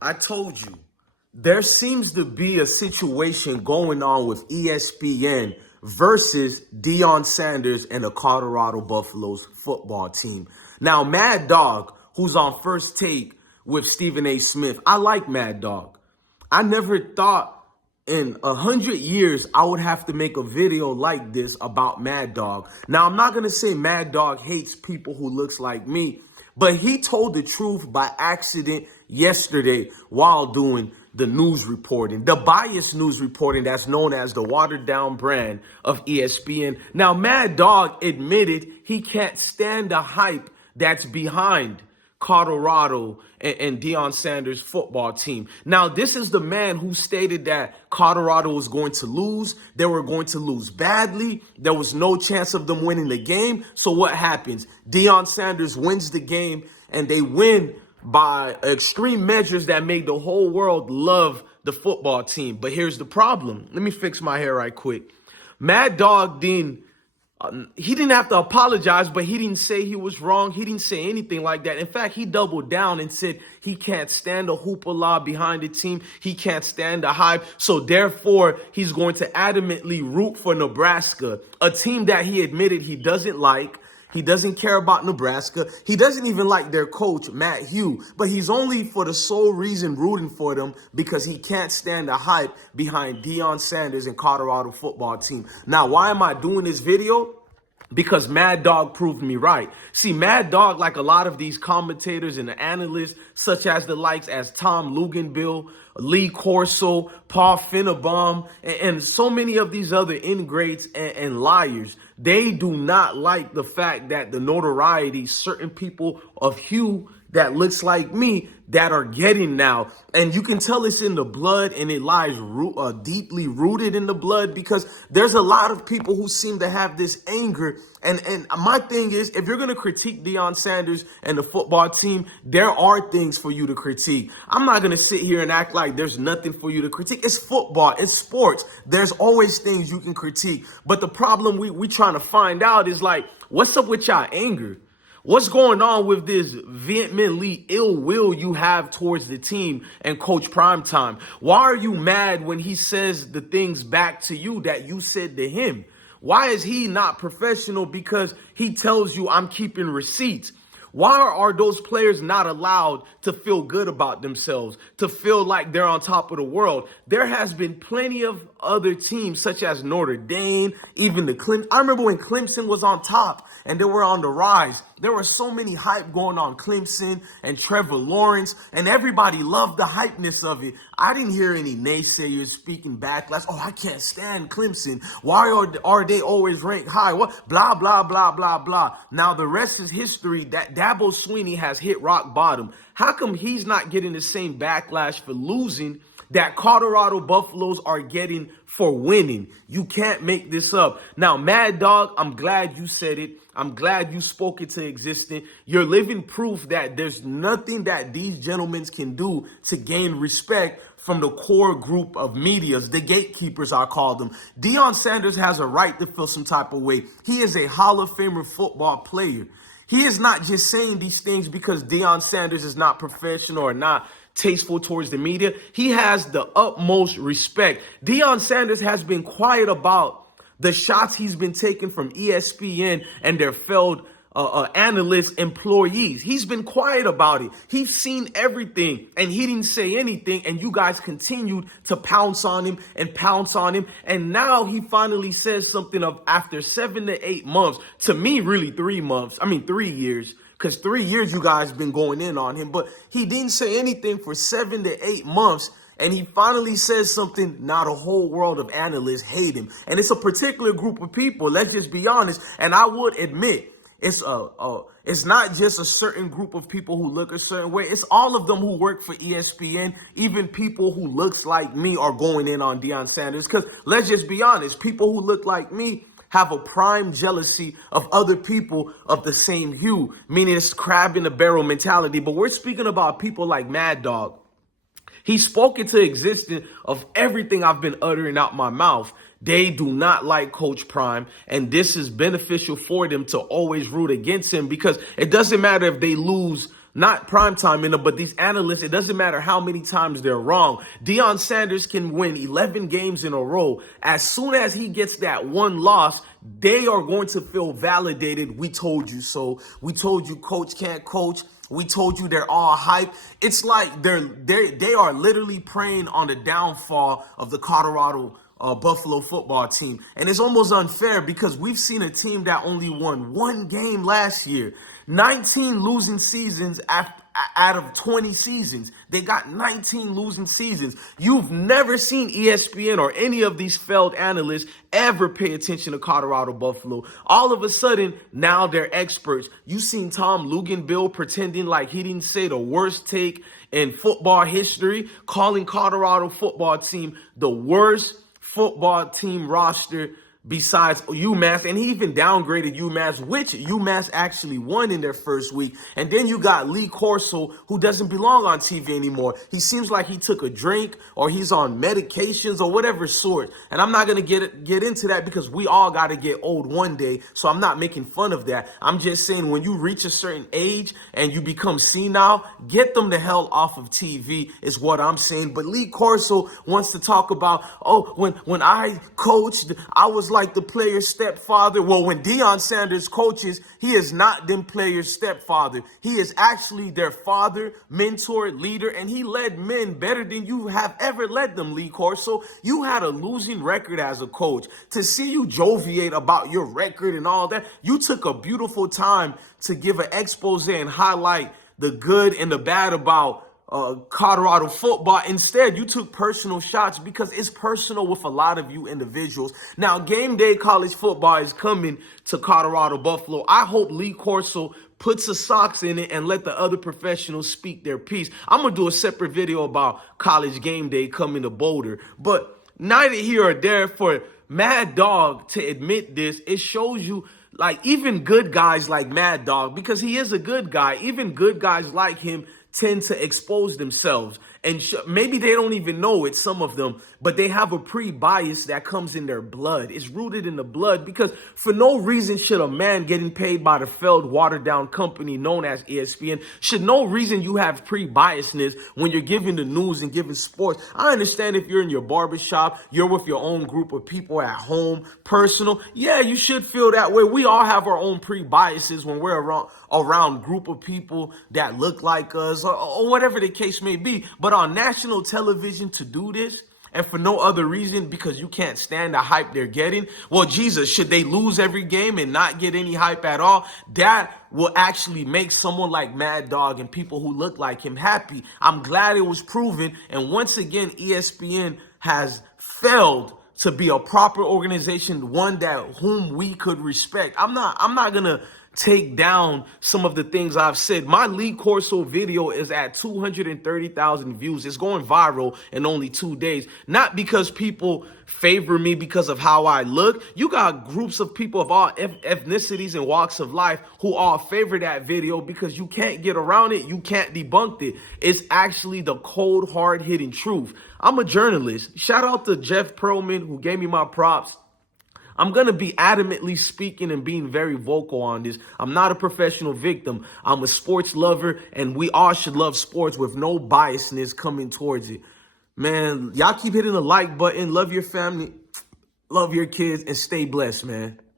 I told you, there seems to be a situation going on with ESPN versus Deion Sanders and the Colorado Buffaloes football team. Now, Mad Dog, who's on First Take with Stephen A. Smith, I like Mad Dog. I never thought in 100 years I would have to make a video like this about Mad Dog. Now, I'm not going to say Mad Dog hates people who looks like me, but he told the truth by accident yesterday while doing the news reporting, the biased news reporting that's known as the watered down brand of ESPN. Now, Mad Dog admitted he can't stand the hype that's behind Colorado and Deion Sanders' football team. Now, this is the man who stated that Colorado was going to lose. They were going to lose badly. There was no chance of them winning the game. So what happens? Deion Sanders wins the game, and they win by extreme measures that made the whole world love the football team. But here's the problem. Let me fix my hair right quick. Mad Dog he didn't have to apologize, but he didn't say he was wrong. He didn't say anything like that. In fact, he doubled down and said he can't stand the hoopla behind the team. He can't stand the hype. So therefore, he's going to adamantly root for Nebraska, a team that he admitted he doesn't like. He doesn't care about Nebraska. He doesn't even like their coach, Matt Hugh, but he's only for the sole reason rooting for them because he can't stand the hype behind Deion Sanders and Colorado football team. Now, why am I doing this video? Because Mad Dog proved me right. See, Mad Dog, like a lot of these commentators and the analysts, such as the likes as Tom Luganbill, Lee Corso, Paul Finnebaum, and so many of these other ingrates and liars, they do not like the fact that the notoriety certain people of hue that looks like me that are getting now. And you can tell it's in the blood, and it lies deeply rooted in the blood, because there's a lot of people who seem to have this anger. And my thing is, if you're going to critique Deion Sanders and the football team, there are things for you to critique. I'm not going to sit here and act like there's nothing for you to critique. It's football. It's sports. There's always things you can critique. But the problem we trying to find out is, like, what's up with y'all anger? What's going on with this vehemently ill will you have towards the team and Coach Primetime? Why are you mad when he says the things back to you that you said to him? Why is he not professional because he tells you I'm keeping receipts? Why are those players not allowed to feel good about themselves, to feel like they're on top of the world? There has been plenty of other teams, such as Notre Dame, even the Clemson. I remember when Clemson was on top and they were on the rise. There was so many hype going on Clemson and Trevor Lawrence, and everybody loved the hypeness of it. I didn't hear any naysayers speaking backlash. Oh, I can't stand Clemson. Why are they always ranked high? What? Blah, blah, blah, blah, blah. Now, the rest is history. That Dabo Swinney has hit rock bottom. How come he's not getting the same backlash for losing that Colorado Buffaloes are getting for winning? You can't make this up. Now, Mad Dog, I'm glad you said it. I'm glad you spoke it to existence. You're living proof that there's nothing that these gentlemen can do to gain respect from the core group of medias, the gatekeepers, I call them. Deion Sanders has a right to feel some type of way. He is a Hall of Famer football player. He is not just saying these things because Deion Sanders is not professional or not tasteful towards the media. He has the utmost respect. Deion Sanders has been quiet about the shots he's been taking from ESPN and their failed analysts, employees. He's been quiet about it. He's seen everything, and he didn't say anything, and you guys continued to pounce on him and pounce on him. And now he finally says something of after 7 to 8 months, to me, really 3 months. 3 years. Because 3 years you guys been going in on him, but he didn't say anything for 7 to 8 months. And he finally says something. Now the whole world of analysts hate him. And it's a particular group of people. Let's just be honest. And I would admit, it's not just a certain group of people who look a certain way. It's all of them who work for ESPN. Even people who looks like me are going in on Deion Sanders. Because let's just be honest, people who look like me have a prime jealousy of other people of the same hue, meaning it's crab in the barrel mentality. But we're speaking about people like Mad Dog. He spoke into existence of everything I've been uttering out my mouth. They do not like Coach Prime, and this is beneficial for them to always root against him, because it doesn't matter if they lose not primetime in them, but these analysts, it doesn't matter how many times they're wrong. Deion Sanders can win 11 games in a row. As soon as he gets that one loss, they are going to feel validated. We told you so. We told you coach can't coach. We told you they're all hype. It's like they are literally preying on the downfall of the Colorado Buffalo football team. And it's almost unfair because we've seen a team that only won one game last year. 19 losing seasons out of 20 seasons. They got 19 losing seasons. You've never seen ESPN or any of these failed analysts ever pay attention to Colorado Buffalo. All of a sudden, now they're experts. You seen Tom Luginbill pretending like he didn't say the worst take in football history, calling Colorado football team the worst football team roster besides UMass, and he even downgraded UMass, which UMass actually won in their first week. And then you got Lee Corso, who doesn't belong on TV anymore. He seems like he took a drink or he's on medications or whatever sort. And I'm not going to get into that because we all got to get old one day, so I'm not making fun of that. I'm just saying when you reach a certain age and you become senile, get them the hell off of TV is what I'm saying. But Lee Corso wants to talk about, oh, when I coached, I was like the player's stepfather. Well, when Deion Sanders coaches, he is not them players' stepfather. He is actually their father, mentor, leader, and he led men better than you have ever led them, Lee Corso. You had a losing record as a coach. To see you joviate about your record and all that, you took a beautiful time to give an expose and highlight the good and the bad about Colorado football. Instead, you took personal shots because it's personal with a lot of you individuals. Now, game day college football is coming to Colorado Buffalo. I hope Lee Corso puts the socks in it and let the other professionals speak their piece. I'm going to do a separate video about college game day coming to Boulder. But neither here or there, for Mad Dog to admit this, it shows you like even good guys like Mad Dog, because he is a good guy, even good guys like him tend to expose themselves. And maybe they don't even know it, some of them, but they have a pre-bias that comes in their blood. It's rooted in the blood because for no reason should a man getting paid by the failed, watered-down company known as ESPN, should no reason you have pre-biasness when you're giving the news and giving sports. I understand if you're in your barbershop, you're with your own group of people at home, personal. Yeah, you should feel that way. We all have our own pre-biases when we're around group of people that look like us or whatever the case may be. But on national television to do this, and for no other reason because you can't stand the hype they're getting, well, Jesus, should they lose every game and not get any hype at all? That will actually make someone like Mad Dog and people who look like him happy. I'm glad it was proven. And once again, ESPN has failed to be a proper organization, one that whom we could respect. I'm not gonna take down some of the things I've said. My Lee Corso video is at 230,000 views. It's going viral in only 2 days. Not because people favor me because of how I look. You got groups of people of all ethnicities and walks of life who all favor that video because you can't get around it. You can't debunk it. It's actually the cold, hard-hitting truth. I'm a journalist. Shout out to Jeff Pearlman who gave me my props. I'm going to be adamantly speaking and being very vocal on this. I'm not a professional victim. I'm a sports lover, and we all should love sports with no biasness coming towards it. Man, y'all keep hitting the like button. Love your family, love your kids, and stay blessed, man.